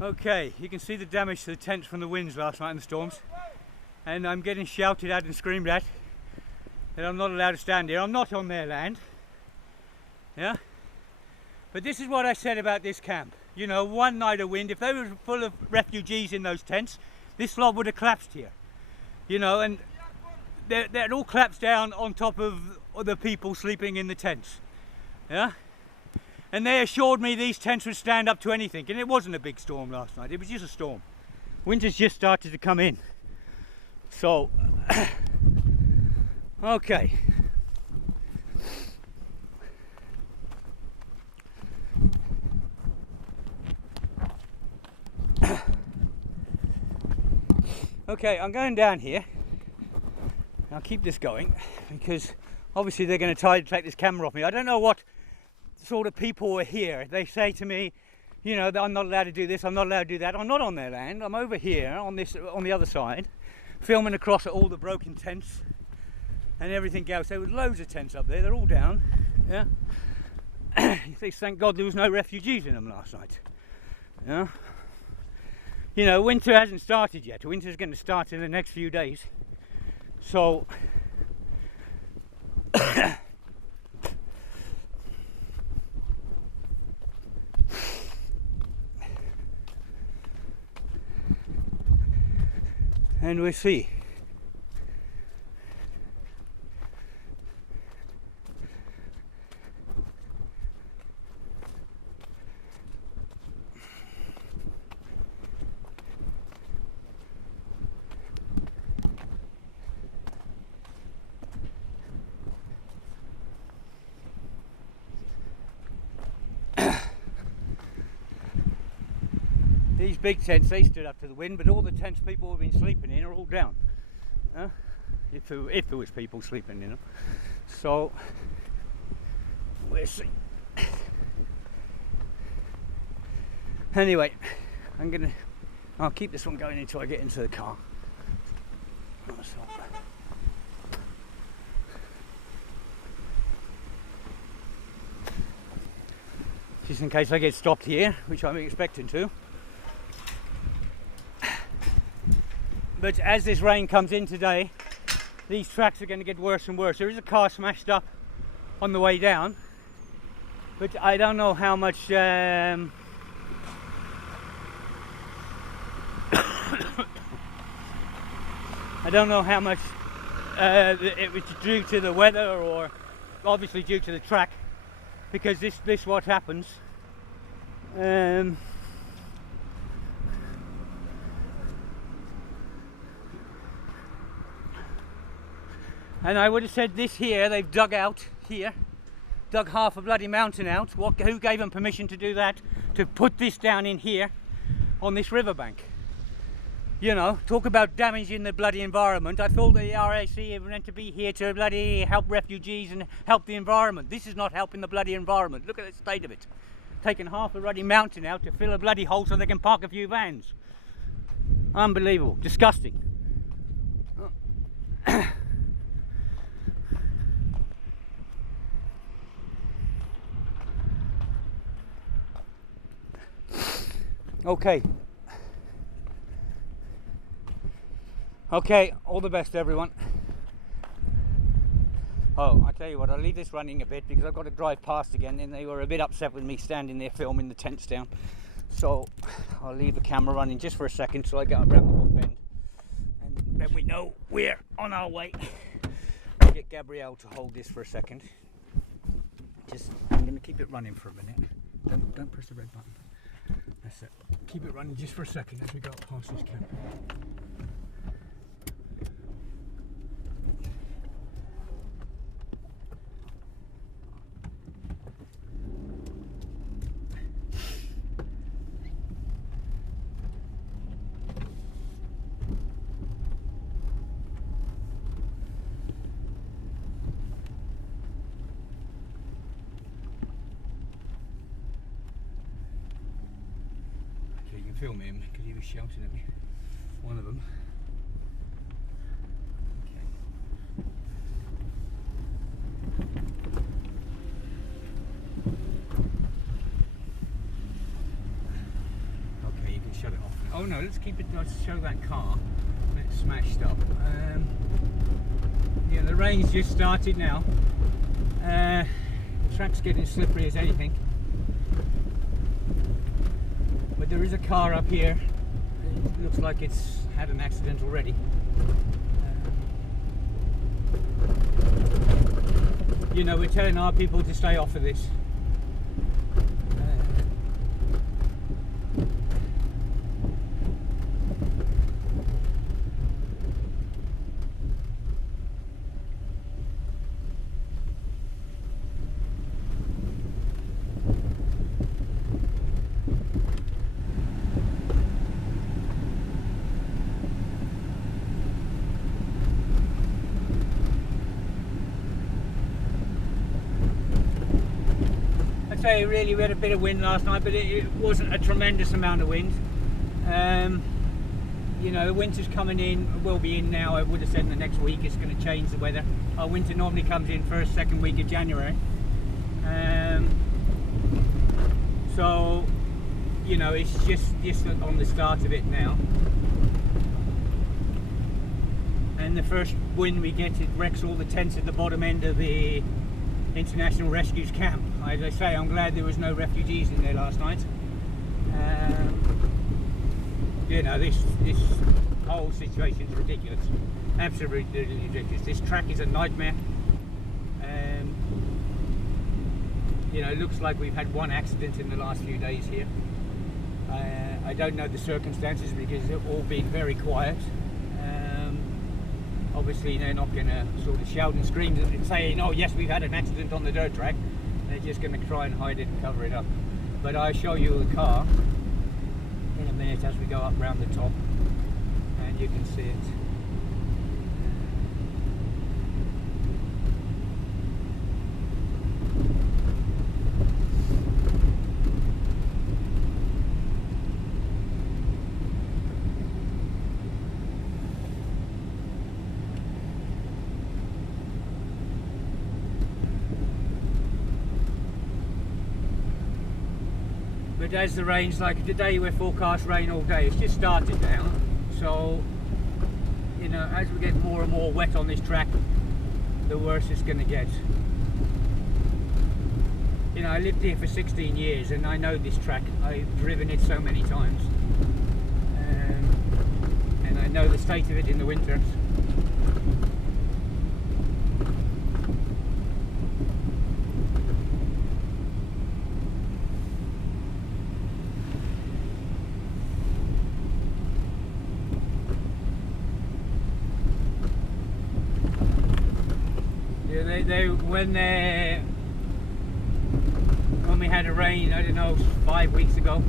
Okay, you can see the damage to the tents from the winds last night and the storms, and I'm getting shouted at and screamed at that I'm not allowed to stand here. I'm not on their land, yeah? But this is what I said about this camp. You know, one night of wind, if they were full of refugees in those tents, this lot would have collapsed here. You know, and they'd all collapsed down on top of the people sleeping in the tents, yeah? And they assured me these tents would stand up to anything, and it wasn't a big storm last night, it was just a storm. Winter's just started to come in. So, okay. Okay, I'm going down here. I'll keep this going because obviously they're going to try to take this camera off me. I don't know what sort of people were here. They say to me, you know, that I'm not allowed to do this, I'm not allowed to do that. I'm not on their land. I'm over here on the other side, filming across at all the broken tents and everything else. There was loads of tents up there. They're all down. Yeah. Thank God there was no refugees in them last night. Yeah. You know, winter hasn't started yet. Winter's going to start in the next few days. So and we'll see. These big tents, they stood up to the wind, but all the tents people have been sleeping in are all down. If there was people sleeping in them. So, we'll see. Anyway, I'll keep this one going until I get into the car. Just in case I get stopped here, which I'm expecting to. But as this rain comes in today, these tracks are going to get worse and worse. There is a car smashed up on the way down, but I don't know how much I don't know how much it was due to the weather or obviously due to the track, because this what happens. And I would have said this here, they've dug out here, dug half a bloody mountain out. Who gave them permission to do that? To put this down in here on this riverbank? You know, talk about damaging the bloody environment. I thought the RAC were meant to be here to bloody help refugees and help the environment. This is not helping the bloody environment. Look at the state of it. Taking half a bloody mountain out to fill a bloody hole so they can park a few vans. Unbelievable. Disgusting. Okay. Okay, all the best everyone. Oh, I tell you what, I'll leave this running a bit because I've got to drive past again, and they were a bit upset with me standing there filming the tents down. So I'll leave the camera running just for a second till I get around the wood bend, and then we know we're on our way. I'll get Gabrielle to hold this for a second. I'm going to keep it running for a minute. Don't press the red button. That's it. Keep it running just for a second as we go past this camp. Film him because he was shouting at me. One of them. Okay, you can shut it off. Oh no, let's keep it. Let's show that car. It's smashed up. Yeah, the rain's just started now. The track's getting slippery as anything. But there is a car up here. It looks like it's had an accident already. You know, we're telling our people to stay off of this. I'd say really we had a bit of wind last night, but it wasn't a tremendous amount of wind. You know, the winter's coming in, will be in now. I would have said in the next week it's going to change the weather. Our winter normally comes in first, second week of January. So, you know, it's just on the start of it now. And the first wind we get, it wrecks all the tents at the bottom end of the International Rescues camp. As I say, I'm glad there was no refugees in there last night. You know, this whole situation is ridiculous, absolutely ridiculous. This track is a nightmare. You know, it looks like we've had one accident in the last few days here. I don't know the circumstances because they've all been very quiet. Obviously they're not going to sort of shout and scream and saying, oh yes, we've had an accident on the dirt track. They're just going to try and hide it and cover it up. But I'll show you the car in a minute as we go up round the top, and you can see it. But as the rain's, like today we're forecast rain all day, it's just started now, so you know, as we get more and more wet on this track, the worse it's going to get. You know, I lived here for 16 years and I know this track. I've driven it so many times, and I know the state of it in the winter. When we had a rain, I don't know, 5 weeks ago,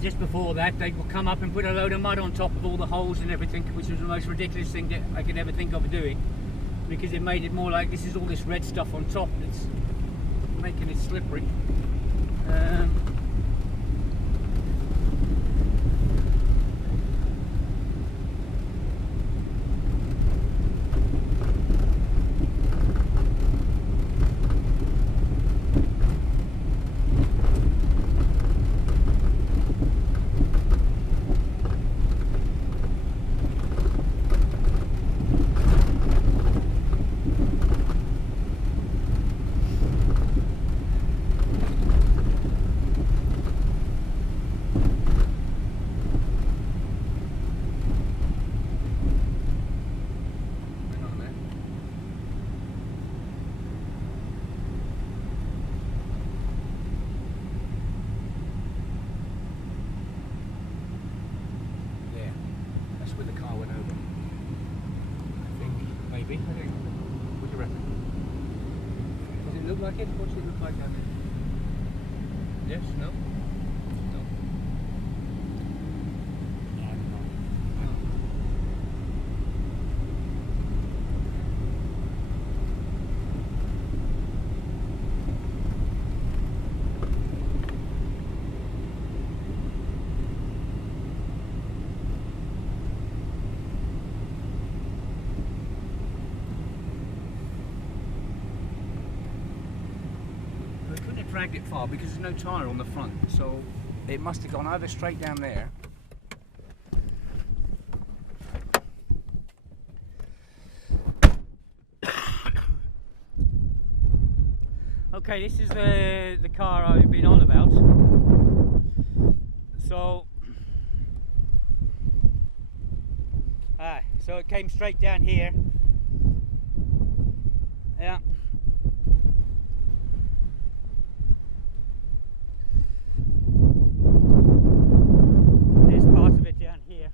just before that, they would come up and put a load of mud on top of all the holes and everything, which was the most ridiculous thing that I could ever think of doing, because it made it more like this is all this red stuff on top that's making it slippery. Where the car went over, I think, maybe. What do you reckon? Does it look like it? What does it look like down there? Yes? No? No? I don't know. Dragged it far because there's no tyre on the front, so it must have gone either straight down there. Okay, this is the car I've been on about. So it came straight down here. Yeah. There's part of it down here.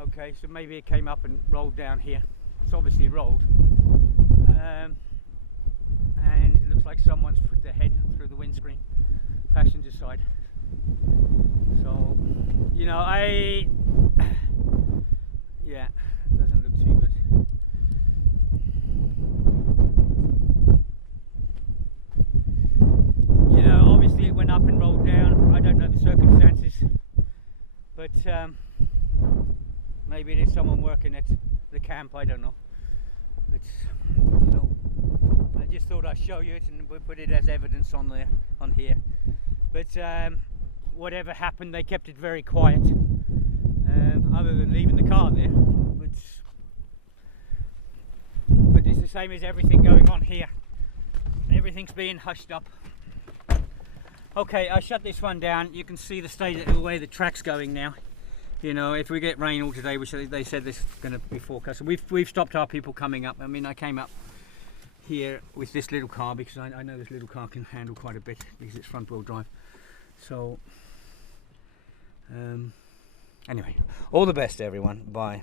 Okay, so maybe it came up and rolled down here. It's obviously rolled. And it looks like someone's put their head through the windscreen, passenger side. So, you know, yeah, it doesn't look too good. You know, obviously it went up and rolled down. I don't know the circumstances, but maybe there's someone working at the camp, I don't know. But, you know, I just thought I'd show you it and we'll put it as evidence on here. But whatever happened, they kept it very quiet, other than leaving the car there. But it's the same as everything going on here. Everything's being hushed up. Okay, I shut this one down. You can see the state of the way the track's going now. You know, if we get rain all today, which they said this is going to be forecast. We've stopped our people coming up. I mean, I came up here with this little car because I know this little car can handle quite a bit because it's front wheel drive. So, anyway, all the best everyone. Bye.